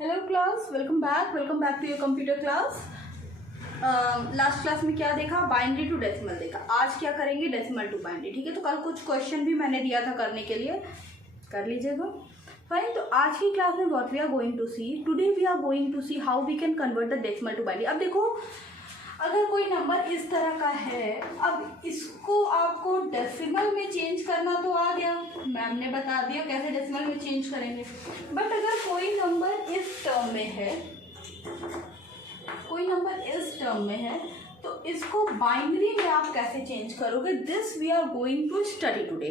Hello class, welcome back to your computer class. Last class में क्या देखा? Binary to decimal देखा। आज क्या करेंगे? Decimal to binary. ठीक है, तो कल कुछ क्वेश्चन भी मैंने दिया था करने के लिए, कर लीजिएगा। फाइन, तो आज की क्लास में what we are going to see, today we are going to see how we can convert the decimal to binary. अब देखो, अगर कोई नंबर इस तरह का है, अब इसको आपको डेसिमल में चेंज करना तो आ गया, मैम ने बता दिया कैसे डेसिमल में चेंज करेंगे। बट अगर कोई नंबर इस टर्म में है, तो इसको बाइनरी में आप कैसे चेंज करोगे? This we are going to study today.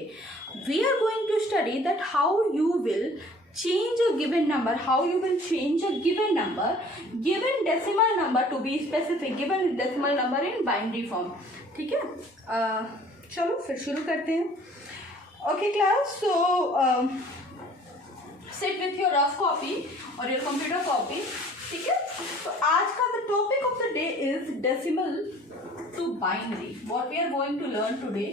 We are going to study that how you will change a given number, how you will change a given number, given decimal number to be specific, given decimal number in binary form. ठीक है, चलो फिर शुरू करते हैं। Okay class, so sit with your rough copy or your computer copy. ठीक है, तो आज का the topic of the day is decimal to binary. What we are going to learn today,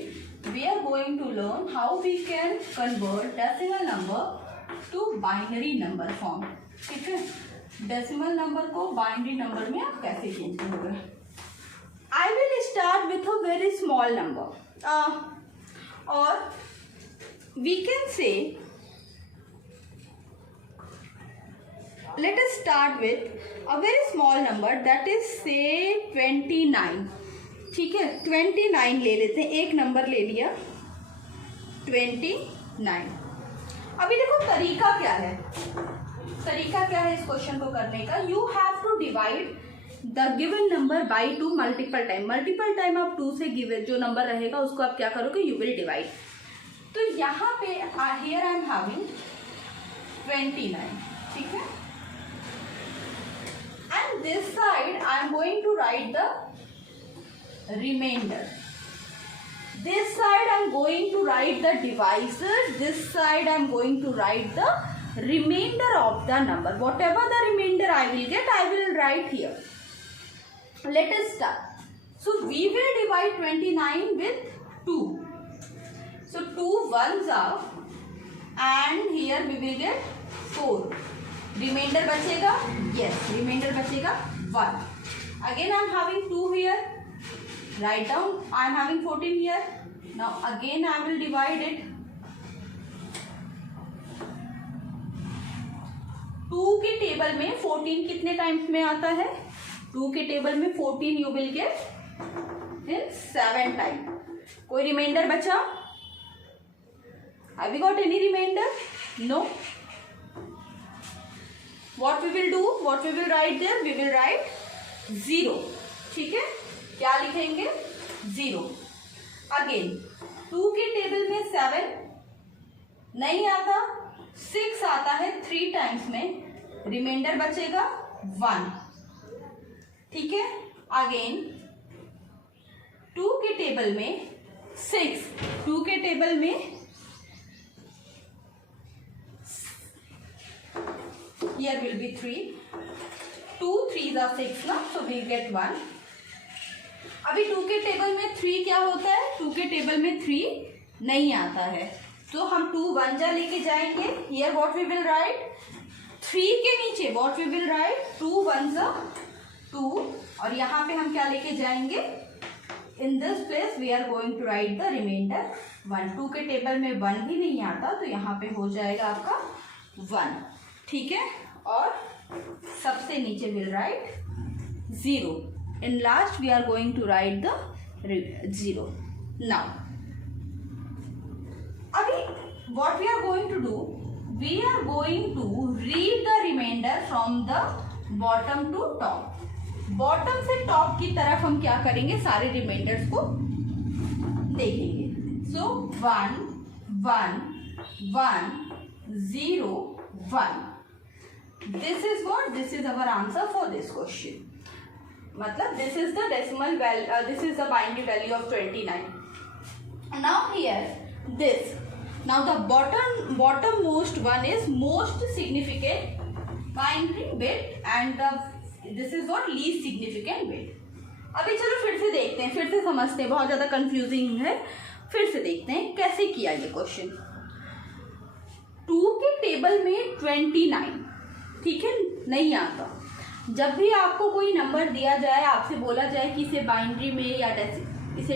we are going to learn how we can convert decimal number to binary number form. ठीक है, decimal number को binary number में आप कैसे change करोगे? I will start with a very small number, और we can say let us start with a very small number that is say 29। ठीक है, 29 ले लेते हैं, एक नंबर ले लिया 29। अभी देखो तरीका क्या है, इस क्वेश्चन को करने का। You have to divide the given number by 2 multiple time आप 2 से गिवन जो नंबर रहेगा उसको आप क्या करोगे? You will divide. तो यहाँ पे हियर आई एम हैविंग 29। ठीक है, and this side I am going to write the remainder. This side I am going to write the divisor, this side I am going to write the remainder of the number. Whatever the remainder I will get, I will write here. Let us start. So we will divide 29 with 2. So 2 ones are, and here we will get 4. Remainder बचेगा? Yes, remainder बचेगा 1. Again I am having 2 here. Write down, I am having 14 here. Now again I will divide it. 2 के table में 14 कितने times में आता है? 2 के table में 14 you will get in 7 times. कोई रिमाइंडर बचा? Have we got any remainder? No. What we will do? What we will write there? We will write 0. ठीक है, क्या लिखेंगे? 0. अगेन 2 के टेबल में 7 नहीं आता, 6 आता है 3 टाइम्स में, रिमाइंडर बचेगा 1. ठीक है, अगेन 2 के टेबल में 6, 2 के टेबल में here will be 3, 2 3s are 6 ना, so we get 1. अभी 2 के टेबल में 3 क्या होता है? 2 के टेबल में 3 नहीं आता है, तो हम 2 1 जा लेके जाएंगे। Here what we will write? 3 के नीचे व्हाट वी विल राइट? 2 1 जा 2, और यहाँ पे हम क्या लेके जाएंगे? In this place we are going to write the remainder 1. 2 के टेबल में 1 भी नहीं आता, तो यहाँ पे हो जाएगा आपका 1. ठीक है, और सबसे नीचे will write 0. In last we are going to write the 0. Now अभी what we are going to do, we are going to read the remainder from the bottom to top. Bottom से top की तरफ हम क्या करेंगे? सारे reminders को देखेंगे. So 1 1 1 0 1. This is what? This is our answer for this question. मतलब this is the decimal value, this is the binary value of 29. Now here this, now the bottommost one is most significant binary bit, and this is what least significant bit. अभी चलो फिर से देखते हैं, फिर से समझते हैं, बहुत ज़्यादा कंफ्यूजिंग है, फिर से देखते हैं कैसे किया ये क्वेश्चन। 2 के टेबल में 29, ठीक है, नहीं आता। जब भी आपको कोई नंबर दिया जाए, आपसे बोला जाए कि इसे बाइनरी में या इसे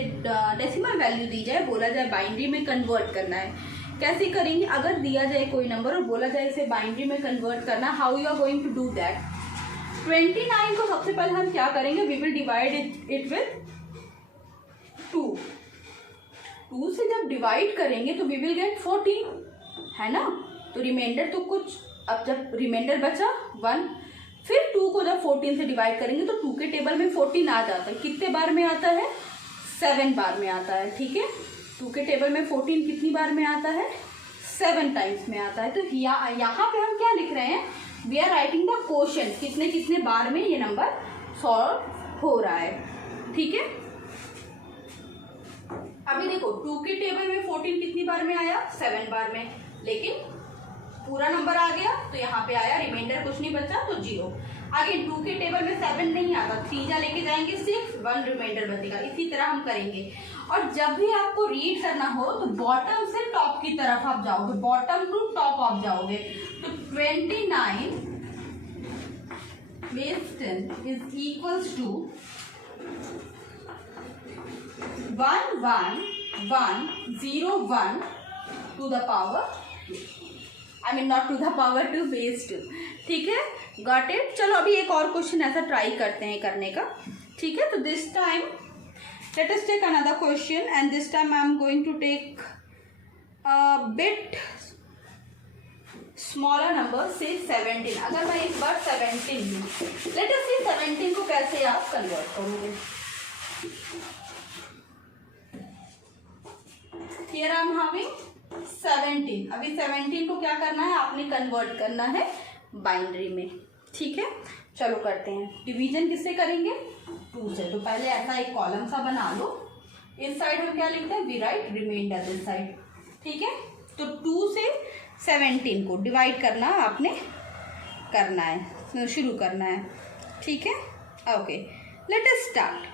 डेसिमल वैल्यू दी जाए, बोला जाए बाइनरी में कन्वर्ट करना है, कैसे करेंगे? अगर दिया जाए कोई नंबर और बोला जाए इसे बाइनरी में कन्वर्ट करना, how you are going to do that? 29 को सबसे पहले हम क्या करेंगे? We will divide it with 2। 2 से जब डिवाइड करेंगे तो वी विल गेट 14, है ना? तो रिमाइंडर तो कुछ, अब जब रिमाइंडर बचा 1, फिर 2 को जब 14 से डिवाइड करेंगे तो 2 के टेबल में 14 आ जाता है। कितने बार में आता है? 7 बार में आता है, ठीक है। 2 के टेबल में 14 कितनी बार में आता है? 7 टाइम्स में आता है। तो यहाँ पे हम क्या लिख रहे हैं? We are writing the question, कितने कितने बार में ये नंबर सॉल्व हो रहा है, ठीक है। अभी देखो 2 के टेबल में 14 कितनी बार में आया? 7 बार में, लेकिन पूरा नंबर आ गया तो यहाँ पे आया, रिमाइंडर कुछ नहीं बचा तो 0। आगे 2 के टेबल में 7 नहीं आता, 3 जा लेके जाएंगे 6, 1 रिमाइंडर बचेगा। इसी तरह हम करेंगे। और जब भी आपको रीड करना हो तो बॉटम से टॉप की तरफ आप जाओगे, बॉटम टू टॉप आप जाओगे। तो 29 with 10 is equals to 1 1 1 0 1 to the power, I mean not to the power 2 base 2, ठीक है। Got it. चलो अभी एक और क्वेश्चन ऐसा ट्राई करते हैं करने का, ठीक है। तो this time let us take another question and this time I am going to take bit smaller number से 17। अगर मैं इस बार 17 लूँ, लेट अस सी 17 को कैसे आप कन्वर्ट करोगे। Here I am having 17। अभी 17 को क्या करना है? आपने कन्वर्ट करना है बाइनरी में, ठीक है। चलो करते हैं। डिवीजन किससे करेंगे? 2 से। तो पहले ऐसा एक कॉलम सा बना लो। इस साइड हम क्या लिखते हैं? We write remainder this side, ठीक है। तो 2 से 17 को डिवाइड करना आपने करना है, शुरू करना है, ठीक है। Okay, late us start.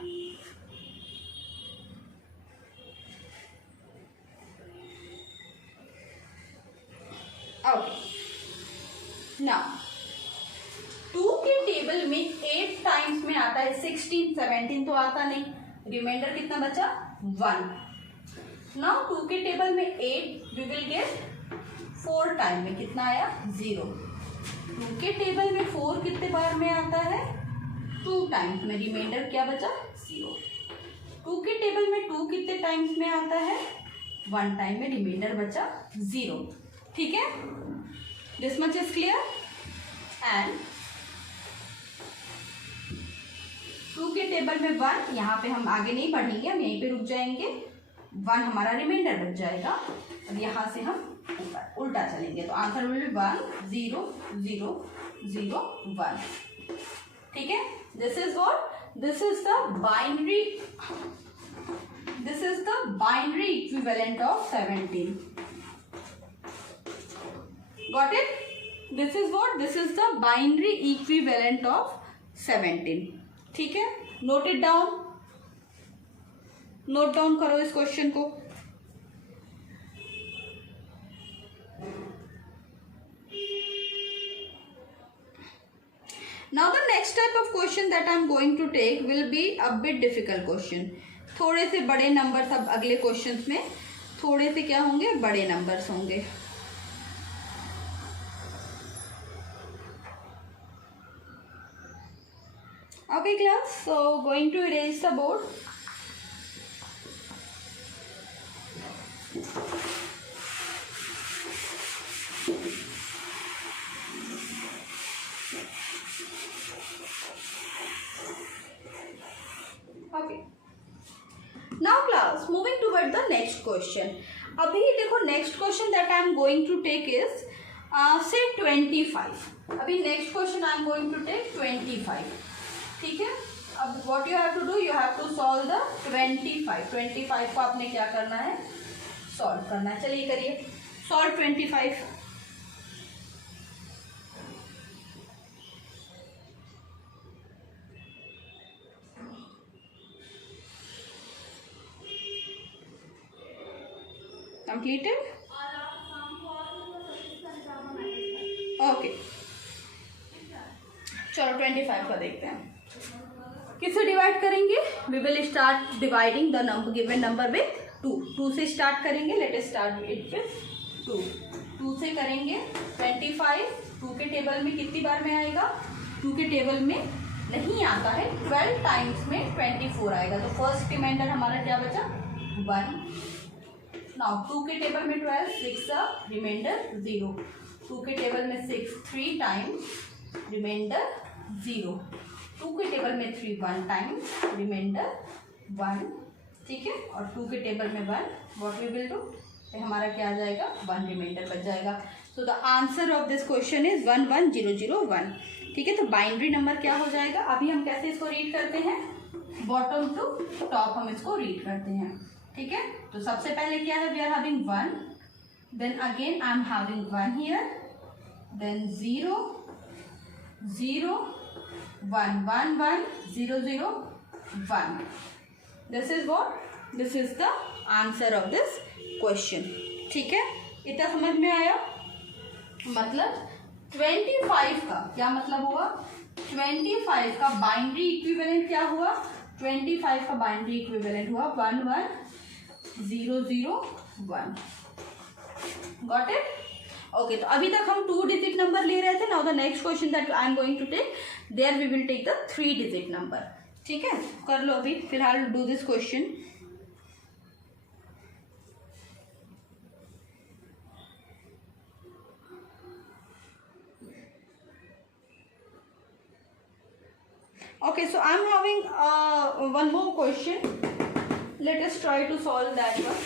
Okay, now 2 के टेबल में 8 टाइम्स में आता है 16, 17 तो आता नहीं, रिमाइंडर कितना बचा? 1। नाउ 2 के टेबल में 8 वी विल गेट 4 टाइम में, कितना आया? 0। 2 के टेबल में 4 कितने बार में आता है? 2 टाइम्स में, रिमाइंडर क्या बचा? 0। 2 के टेबल में 2 कितने टाइम्स में आता है? 1 टाइम में, रिमाइंडर बचा 0, ठीक है। This much is clear. And 2 के टेबल में 1, यहाँ पे हम आगे नहीं बढ़ेंगे, हम यहीं पे रुक जाएंगे। 1 हमारा रिमाइंडर बच जाएगा। अब यहाँ से हम उल्टा चलेंगे तो आंसर विल बी 1 0 0 0 1, ठीक है। This is what? This is the binary, this is the binary equivalent of 17। Got it? This is what? This is the binary equivalent of 17, ठीक है। Note it down, note down करो इस question को। Now the next type of question that I am going to take will be a bit difficult question. थोड़े से बड़े number, सब अगले क्वेश्चंस में थोड़े से क्या होंगे? बड़े नंबर्स होंगे। Okay class, so going to erase the board. Okay. Now class, moving toward the next question. अभी देखो next question that I am going to take is say 25. अभी next question I am going to take 25. ठीक है। अब what you have to do, you have to solve the 25. 25 को आपने क्या करना है? सॉल्व करना है। चलिए करिए, सॉल्व 25। completed? Okay. चलो 25 का देखते हैं, किससे डिवाइड करेंगे? We will start dividing the number given number with 2 से स्टार्ट करेंगे। Let us start it with 2 से करेंगे 25। 2 के टेबल में कितनी बार में आएगा? 2 के टेबल में नहीं आता है, 12 टाइम्स में 24 आएगा। तो फर्स्ट रिमाइंडर हमारा क्या बचा? 1। नाउ 2 के टेबल में 12, 6 रिमाइंडर 0। 2 के टेबल में 6 3 टाइम्स, रिमाइंडर 0। 2 के टेबल में 3 1 टाइम्स, रिमाइंडर 1। ठीक है, और 2 के टेबल में 1, व्हाट वी विल डू? हमारा क्या आ जाएगा? 1 रिमाइंडर बच जाएगा। So the answer of this question is 11001। ठीक है, तो बाइनरी नंबर क्या हो जाएगा? अभी हम कैसे इसको रीड करते हैं? बॉटम टू टॉप हम इसको रीड करते हैं। ठीक है, तो सबसे पहले क्या है? We are having 1, then again I am having 1 here, then 0 0 1 1 1 0 0 1। This is what? This is the answer of this question. ठीक है, इतना समझ में आया? मतलब 25 का क्या मतलब हुआ? 25 का बाइनरी इक्विवेलेंट क्या हुआ? 25 का बाइनरी इक्विवेलेंट हुआ 1 1 0 0 1। Got it? ओके, तो अभी तक हम 2 डिजिट नंबर ले रहे थे। Now the next question that I am going to take, there we will take the 3 digit number. ठीक है, कर लो अभी फिलहाल do this question. Okay, so I'm having one more question. Let us try to solve that one.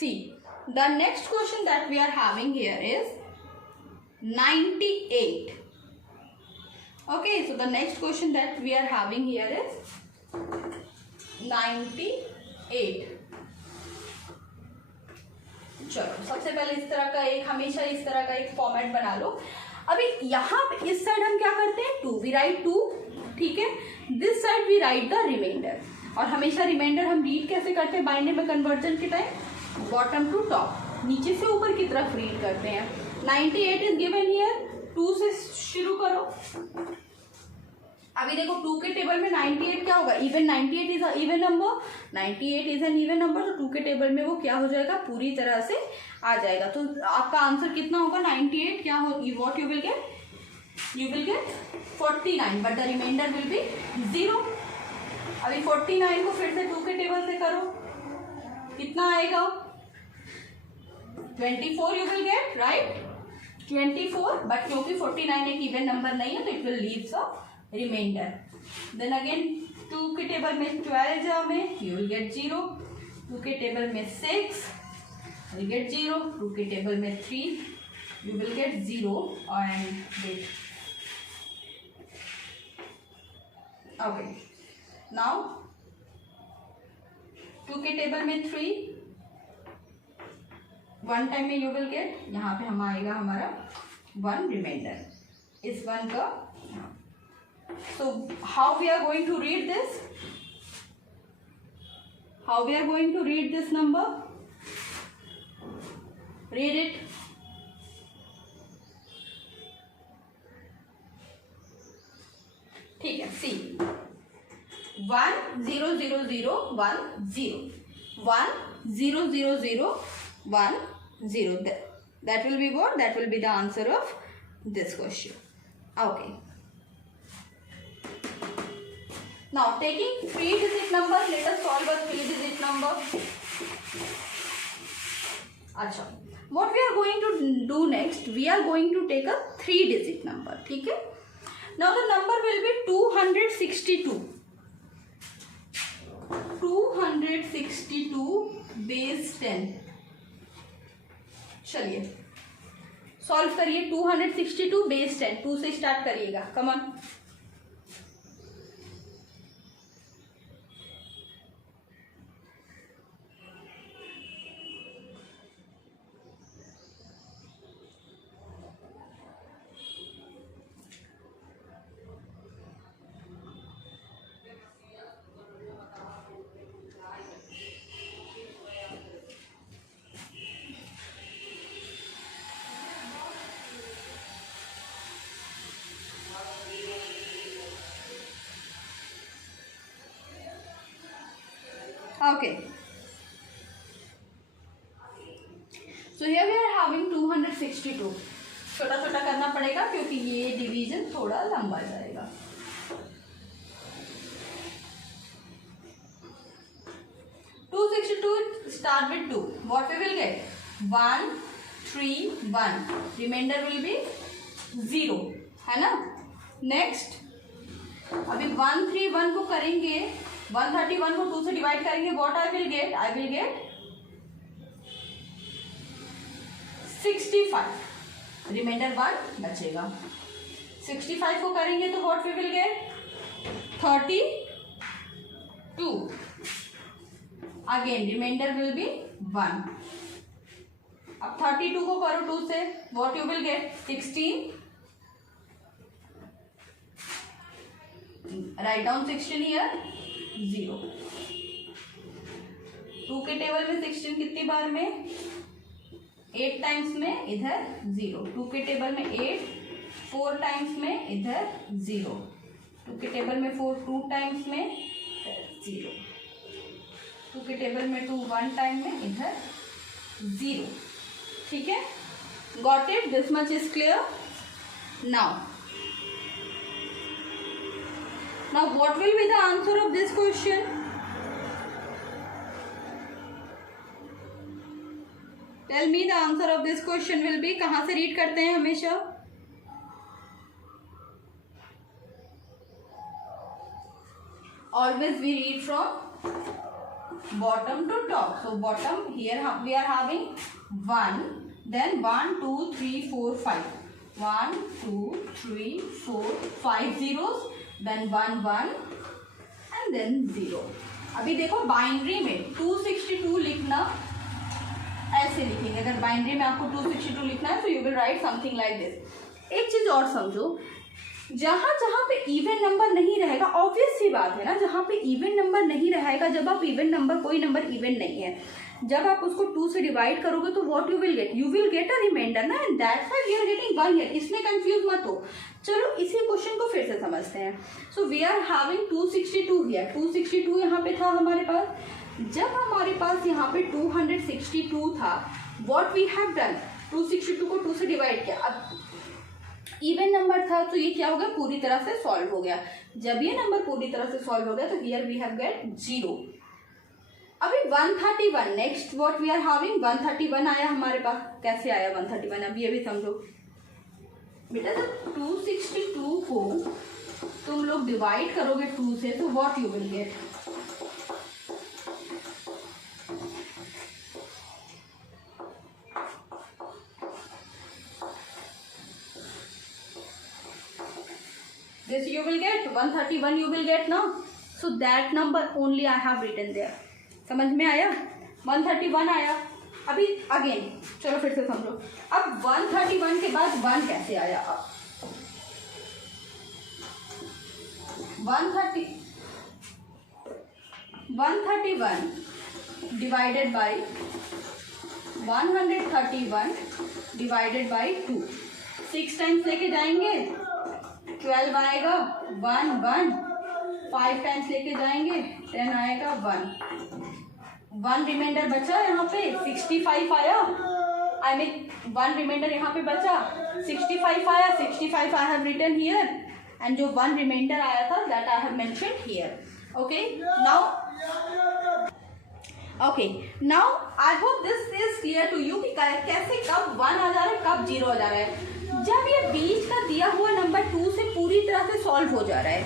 See, the next question that we are having here is 98. Okay, so the next question that we are having here is 98. चलो सबसे पहले इस तरह का एक, हमेशा इस तरह का एक फॉर्मेट बना लो। अभी यहाँ इस साइड हम क्या करते हैं? 2, वी राइट 2। ठीक है, this side we write the remainder. और हमेशा रिमाइंडर हम रीड कैसे करते हैं बाइनरी में कन्वर्जन के टाइम? बॉटम टू टॉप, नीचे से ऊपर की तरफ रीड करते हैं। 98 इज गिवन हियर, 2 से शुरू करो। अभी देखो 2 के टेबल में 98 क्या होगा? Even 98 is a even number, 98 is an even number. तो 2 के टेबल में वो क्या हो जाएगा? पूरी तरह से आ जाएगा। तो आपका आंसर कितना होगा? 98 क्या हो? What you will get? You will get 49, but the remainder will be 0। अभी 49 को फिर से 2 के टेबल से करो, कितना आएगा? 24 you will get, right? 24, but क्योंकि 49 एक इवन नंबर नहीं है तो it will leaves a remainder. Then again 2 के टेबल में 12 में यू विल गेट 0, 2 के टेबल में 6 विल गेट 0, 2 के टेबल में 3 you will get 0 and wait. Okay, now 2 के टेबल में 3 1 टाइम में यू विल गेट, यहाँ पे हम आएगा हमारा 1 रिमाइंडर, इस 1 का। So how we are going to read this? How we are going to read this number? Read it. ठीक है, see 1 0 0 0 1 0 1 0 0 0 1 0. That will be what? That will be the answer of this question. Okay. Now taking 3 digit number, let us solve a 3 digit number. अच्छा, what we are going to do next? We are going to take a 3 digit number. ठीक है? Now the number will be 262. 262 base 10. चलिए solve करिए। 262 base 10, 2 से start करिएगा। Come on. Okay. So here we are having 262. छोटा छोटा करना पड़ेगा क्योंकि ये डिवीजन थोड़ा लंबा जाएगा. 262 start with 2. What we will get? 1, 3, 1. Remainder will be 0. है ना? Next. अभी 131 को करेंगे, 131 को 2 से डिवाइड करेंगे. What I will get? I will get 65. Remainder 1 बचेगा. 65 को करेंगे तो what we will get? 32. Again remainder will be 1. अब 32 को करो 2 से, what you will get? 16. Write down 16 here. 0. 2 के टेबल में 16 कितनी बार में? 8 टाइम्स में, इधर 0. 2 के टेबल में 8 4 टाइम्स में, इधर 0. 2 के टेबल में 4 2 टाइम्स में, 0. 2 के टेबल में 2 1 टाइम में, इधर 0. ठीक है, got it? This much is clear. Now what will be the answer of this question? Tell me the answer of this question will be. कहाँ से रीड करते हैं हमेशा? Always we read from bottom to top. So bottom here we are having 1, then 1 2 3 4 5. 1 2 3 4 5 zeros, then 1 1 and then 0. अभी देखो binary में 262 लिखना ऐसे लिखेंगे. अगर बाइनरी में आपको 262 लिखना है तो you will write something like this. एक चीज और समझो, जहां जहां पे इवन नंबर नहीं रहेगा, ऑब्वियस सी बात है ना, जहां पे इवन नंबर नहीं रहेगा, जब आप इवन नंबर, कोई नंबर इवन नहीं है, जब आप उसको 2 से डिवाइड करोगे तो what you will get? You will get a remainder ना, and that's why we are getting 1 here. इसमें कंफ्यूज मत हो. चलो इसी क्वेश्चन को फिर से समझते हैं. So we are having 262 here. 262 यहाँ पे था हमारे पास. जब हमारे पास यहाँ पे 262 था, व्हाट वी हैव डन? 262 को 2 से डिवाइड किया. अब इवन नंबर था तो ये क्या हो गया? पूरी तरह से सॉल्व हो गया. जब ये नंबर पूरी तरह से सॉल्व हो गया तो हियर वी हैव गेट 0. अभी 131. Next what we are having? 131 आया हमारे पास. कैसे आया 131? अब ये भी समझो बेटा. जब 262 को तुम लोग डिवाइड करोगे 2 से तो what you will gate? This you will get 131. You will get now. So that number only I have written there. समझ में आया? 131 आया. अभी अगेन चलो फिर से समझो. अब 131 के बाद 1 कैसे आया? अब 131 divided by 131 divided by 2. 6 times लेके जाएंगे 12 आएगा. 1 1. 5 टाइम्स लेके जाएंगे 10 आएगा. 1 रिमाइंडर बचा यहाँ पे. 65 आया. आई मीन 1 रिमाइंडर यहाँ पे बचा. 65 आया. 65 I have written here. And जो 1 रिमाइंडर आया था that I have mentioned here. Okay now I hope this is clear to you कि कैसे कब 1 आ जा रहा है, कब 0 आ जा रहा है. जब ये बीच का दिया हुआ नंबर 2 से पूरी तरह से सॉल्व हो जा रहा है,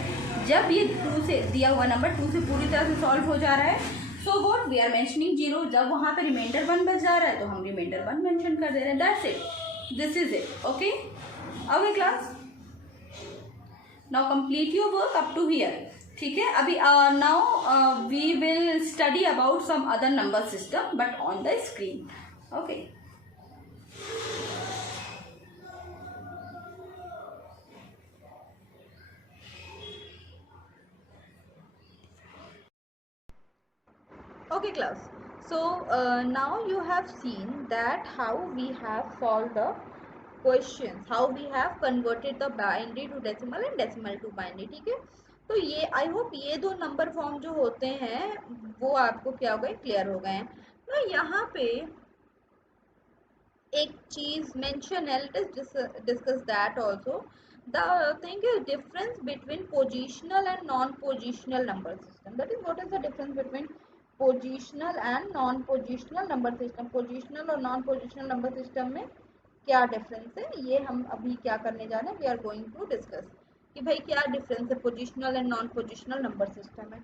जब ये 2 से दिया हुआ नंबर 2 से पूरी तरह से सॉल्व हो जा रहा है, so what we are mentioning 0. जब वहाँ पे रिमाइंडर 1 बच जा रहा है तो हम रिमाइंडर 1 मेंशन कर दे रहे हैं. That's it. This is it. Okay okay class. Now complete your work up to here. ठीक है. अभी now we will study about some other number system but on the screen. Okay. Okay class, so now you have seen that how we have solved the questions, how we have converted the binary to decimal and decimal to binary. ठीक है. तो ये I hope ये दो number form जो होते हैं वो आपको क्या हो गए, क्लियर हो गए हैं ना। यहाँ पे एक चीज मेंशन है, let us discuss that also. The thing is difference between positional and non positional number system. That is what is the difference between positional and non positional number system. Positional और non positional number system में क्या difference है, ये हम अभी क्या करने जा रहे हैं, we are going to discuss कि भाई क्या डिफरेंस है positional and non positional number system में।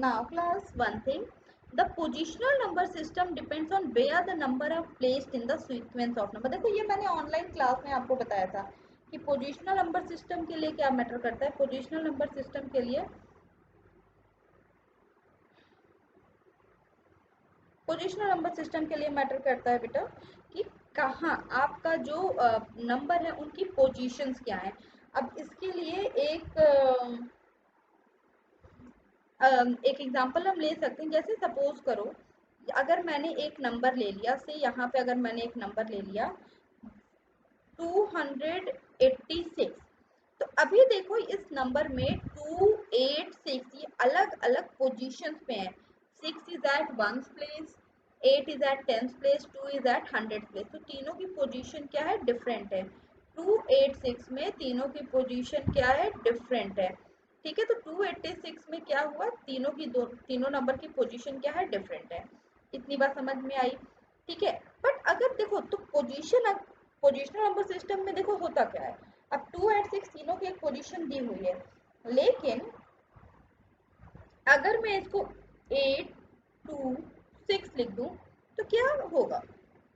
Now class one thing, the positional number system depends on where the number are placed in the sequence of number। देखो ये मैंने online class में आपको बताया था कि पोजिशनल नंबर सिस्टम के लिए क्या मैटर करता है। पोजिशनल नंबर सिस्टम के लिए, पोजिशनल नंबर सिस्टम के लिए मैटर करता है बेटा कि कहाँ आपका जो नंबर है उनकी पोजीशंस क्या है। अब इसके लिए एक एग्जांपल हम ले सकते हैं। जैसे सपोज करो अगर मैंने एक नंबर ले लिया से, यहाँ पे अगर मैंने एक नंबर ले लिया 286, तो अभी देखो इस नंबर में 286 ये अलग अलग पोजीशंस पे हैं। 6 is at 1st place, 8 is at 10th place, 2 is at 100th place. तो तीनों की पोजीशन क्या है, डिफरेंट है। 286 में तीनों की पोजीशन क्या है, डिफरेंट है। ठीक है, तो 286 में क्या हुआ, तीनों नंबर की पोजीशन क्या है, डिफरेंट है। इतनी बात समझ में आई। ठीक है, बट अगर देखो तो पोजिशनल नंबर सिस्टम में देखो होता क्या है। अब 2 और 6 तीनों की एक पोजीशन दी हुई है, लेकिन अगर मैं इसको 8 2 6 लिख दूं तो क्या होगा,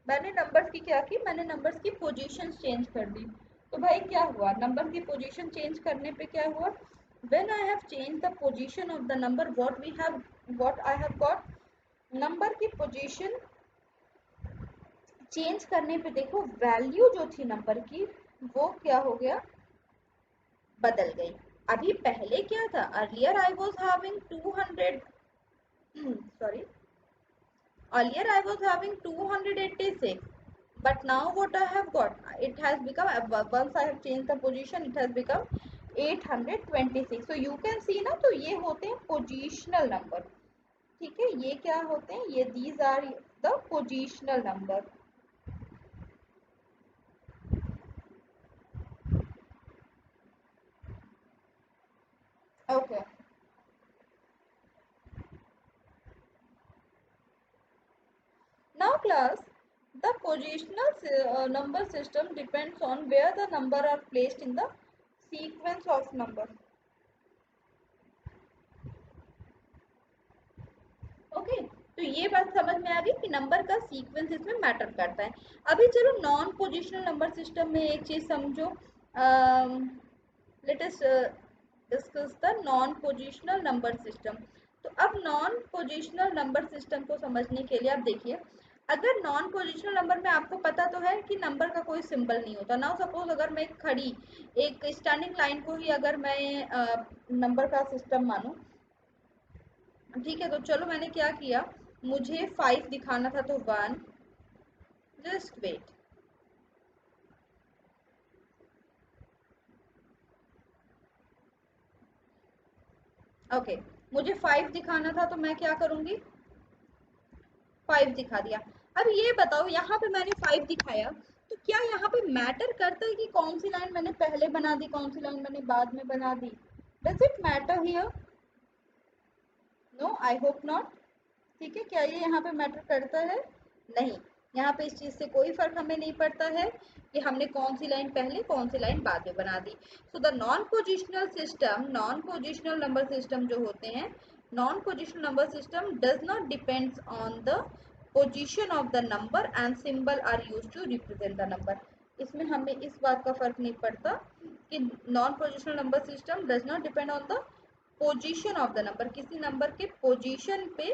मैंने नंबर्स की क्या की, मैंने नंबर्स की पोजीशन चेंज कर दी। तो भाई क्या हुआ, नंबर की पोजीशन चेंज करने पे क्या हुआ, when I have change the position of the number what I have got, number की पोजीशन चेंज करने पे देखो वैल्यू जो थी नंबर की वो क्या हो गया, बदल गई। अभी पहले क्या था, earlier I was having 200 sorry, earlier I was having 286, but now what I have got, it has become, once I have changed the position it has become 826। so you can see ना, तो ये होते हैं positional number. ठीक है, ये क्या होते हैं, ये these are the positional number। okay, now class, the positional number system depends on where the number are placed in the sequence of number। Okay, तो ये बात समझ में आ गई कि नंबर का सीक्वेंस इसमें मैटर करता है। अभी चलो नॉन पोजिशनल नंबर सिस्टम में एक चीज समझो, let us discuss the non positional number system. तो अब नॉन पोजिशनल नंबर सिस्टम को समझने के लिए आप देखिए, अगर नॉन पोजिशनल नंबर में आपको पता तो है कि नंबर का कोई सिंबल नहीं होता। नाउ सपोज अगर मैं खड़ी एक स्टैंडिंग लाइन को ही अगर मैं नंबर का सिस्टम मानूं, ठीक है, तो चलो मैंने क्या किया, मुझे 5 दिखाना था तो 1, जस्ट वेट, ओके, मुझे 5 दिखाना था तो मैं क्या करूंगी, 5 दिखा दिया। अब ये बताओ यहाँ पे मैंने 5 दिखाया तो क्या यहाँ पे मैटर करता है कि कौन सी लाइन मैंने पहले बना दी, कौन सी लाइन मैंने बाद में बना दी, does it matter here, no I hope not. ठीक है, क्या ये यहाँ पे मैटर करता है, नहीं, यहाँ पे इस चीज से कोई फर्क हमें नहीं पड़ता है कि हमने कौन सी लाइन पहले कौन सी लाइन बाद में बना दी। So the non positional system, non positional number system जो होते हैं, non positional number system does not depends on the position of the number and symbol are use to represent the number. इसमें हमें इस बात का फर्क नहीं पड़ता कि non positional number system does not depend on the position of the number, किसी नंबर के पोजीशन पे,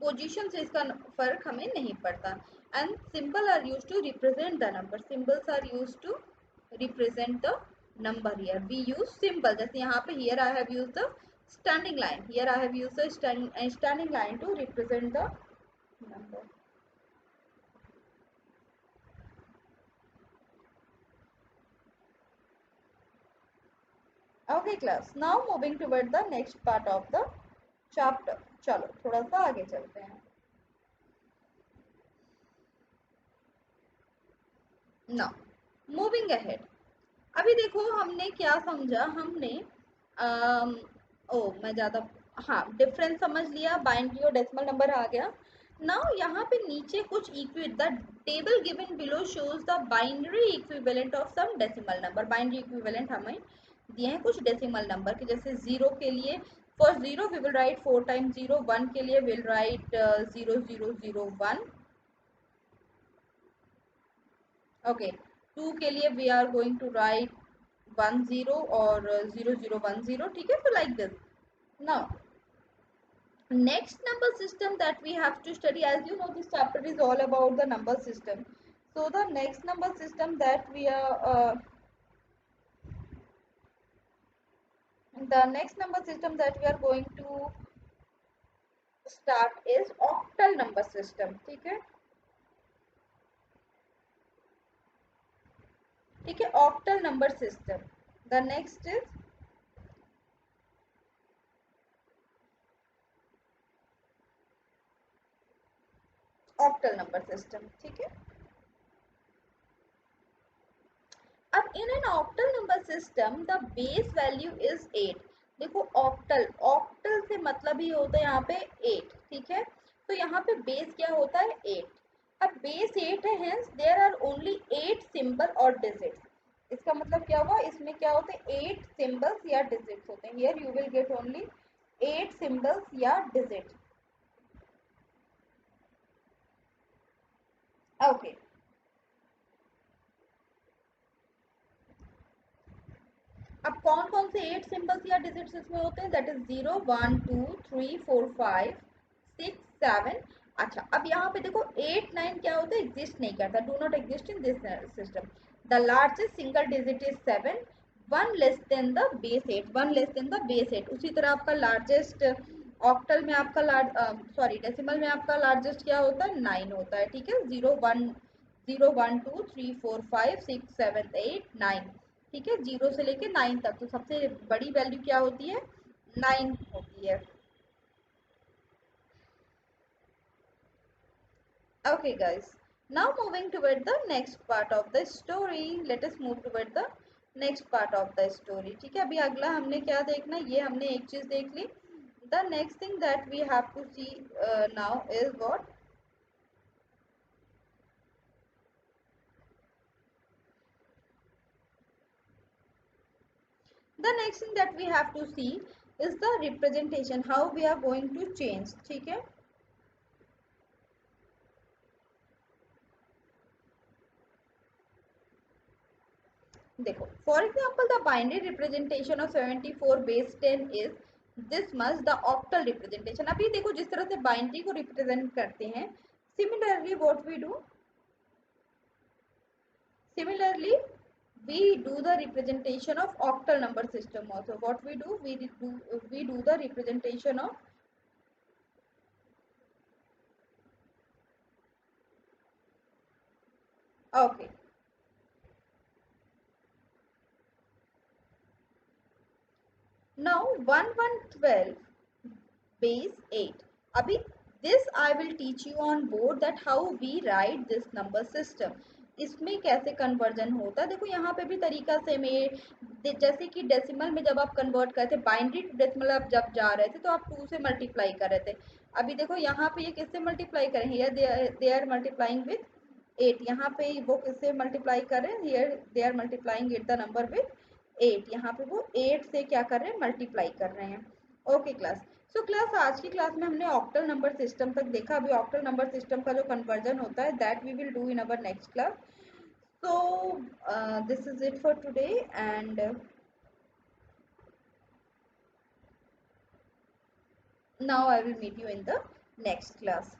पोजीशन से इसका फर्क हमें नहीं पड़ता। And symbol are use to represent the number, symbols are use to represent the number. Here we use symbol, जैसे यहाँ पे here I have use the standing line, here I have use the standing line to represent the number. Okay class, now moving toward the next part of the chapter. चलो थोड़ा सा आगे चलते हैं। Now moving ahead, अभी देखो हमने क्या समझा, हमने अम, ओ मैं ज़्यादा, हाँ डिफरेंस समझ लिया, बाइनरी और डेसिमल नंबर आ गया। नाउ यहाँ पे नीचे कुछ इक्वी the table given below shows the binary equivalent of some decimal number. Binary equivalent हमें दिए हैं कुछ डेसिमल नंबर के, जैसे जीरो के लिए for zero we will write 4 times zero, one के लिए विल राइट 0001, ओके, टू के लिए we are going to write 10 और 0010, ठीक है। So like this. Now next number system that we have to study, as you know this chapter is all about the number system. So the next number system that we are the next number system that we are going to start is octal number system, ठीक है। ठीक है, octal number system, the next is octal number system, ठीक है। अब in an octal number system the base value is 8। देखो octal, octal से मतलब ही होता है यहाँ पे 8, ठीक है। तो यहाँ पे बेस क्या होता है 8। अब बेस 8 है, hence there are only 8 symbol और डिजिट्स। इसका मतलब क्या हुआ, इसमें क्या होते हैं 8 सिंबल्स या डिजिट्स होते हैं। Here you will get only 8 symbols या डिजिट्स, ओके। अब कौन कौन से 8 सिंबल्स या डिजिट्स इसमें होते हैं, दैट इज 0 1 2 3 4 5 6 7। अच्छा, अब यहाँ पे देखो 8 9 क्या होता है, एग्जिस्ट नहीं करता, do not exist in this system. The largest single digit is 7, one less than the base 8, one less than the base 8। उसी तरह आपका लार्जेस्ट ऑक्टल में आपका सॉरी डेसिमल में आपका लार्जेस्ट क्या होता है 9 होता है, ठीक है। 0 1 2 3 4 5 6 7 8 9, ठीक है, 0 से लेके 9 तक। तो सबसे बड़ी वैल्यू क्या होती है 9 होती है, okay guys। Now moving toward the next part of the story, let us move toward the next part of the story, ठीक है। अभी अगला हमने क्या देखना, ये हमने एक चीज देख ली। the next thing that we have to see now is what, the next thing that we have to see is the representation, how we are going to change, ठीक है। देखो for example the binary representation of 74 base 10 is this much the octal representation. अभी देखो जिस तरह से binary को represent करते हैं, similarly what we do, similarly we do the representation of octal number system also। what we do, we do the representation of, okay, now 1112 base 8, अभी this I will teach you on board that how we write this number system। इसमें कैसे conversion होता है, देखो यहाँ पे भी तरीका से में, जैसे कि डेसिमल में जब आप कन्वर्ट करते, बाइनरी टू डेसिमल आप जब जा रहे थे तो आप 2 से मल्टीप्लाई कर रहे थे। अभी देखो यहाँ पे ये किससे मल्टीप्लाई करें, here they are multiplying with 8, यहाँ पे वो किससे मल्टीप्लाई कर रहे हैं, here they are multiplying it the number with 8, यहाँ पे वो 8 से क्या कर रहे हैं मल्टीप्लाई कर रहे हैं, ओके क्लास। सो क्लास आज की क्लास में हमने ऑक्टल नंबर सिस्टम तक देखा। अभी ऑक्टल नंबर सिस्टम का जो कन्वर्जन होता है that we will do in our next class. So this is it for today and now I will meet you in the next class.